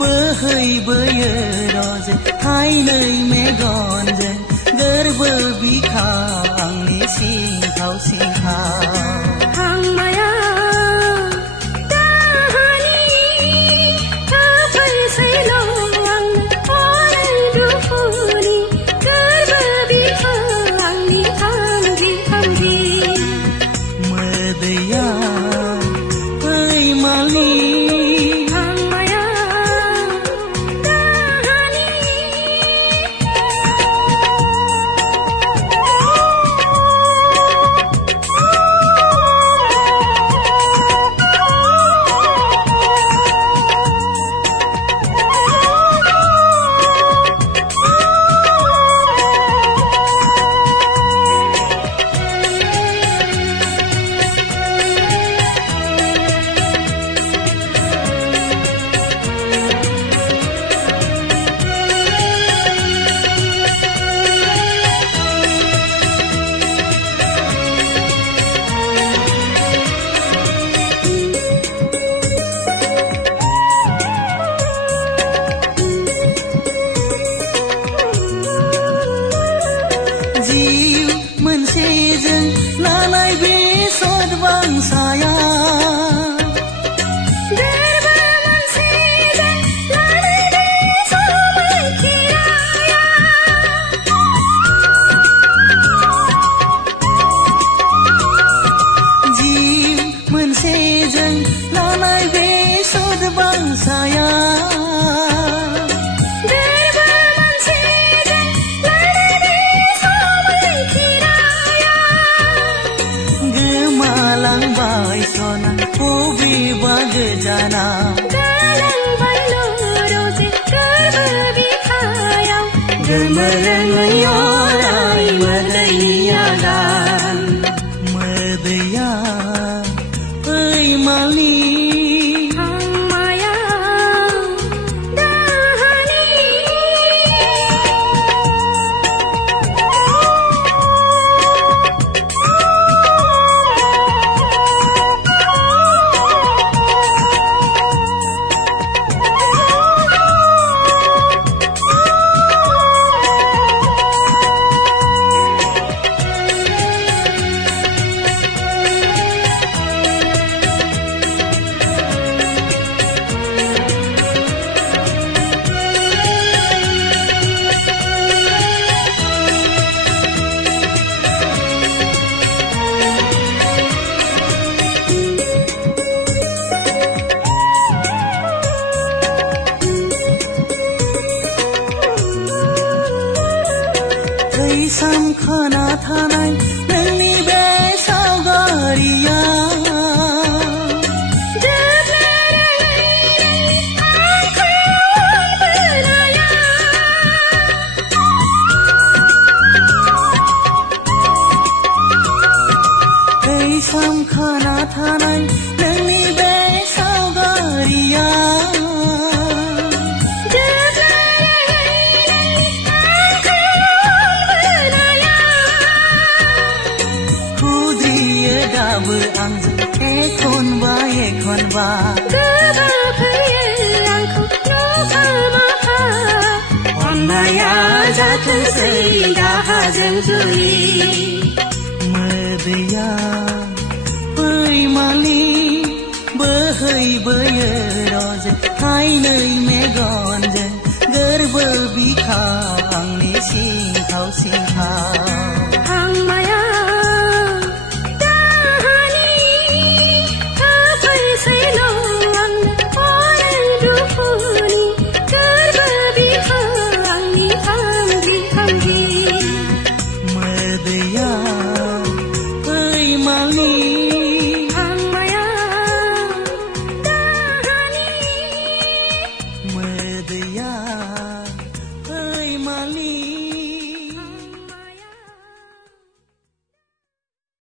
बोहैबोयो रजे हायनै मेगनजों गोरबो बिखाव आंनि सिंखाव सिंखाव जिउ मोनसेजों लानाय बे सदबांसाया जिउ मोनसेजों लानाय बे सदबांसाया गोमालांबाय सना बबेबा गोजानाव गोमोरोङै अराय मोदैनि आगान मोदैया फैमालनि सामखाना थानाय नोंनि बे सावगारिया सामखाना थानाय नोंनि बे सावगारिया दाबो आंजों एखनबा एखनबा गोबाफैयो आंखौ नुफा अननाया जाथोंसै दाहाजों जुलि मोदैया फैमालनि बोहैबोयो रजे हायनै मेगनजों गोरबो बिखाव आंनि सिंखाव सिंखाव मोदैया फैमालनि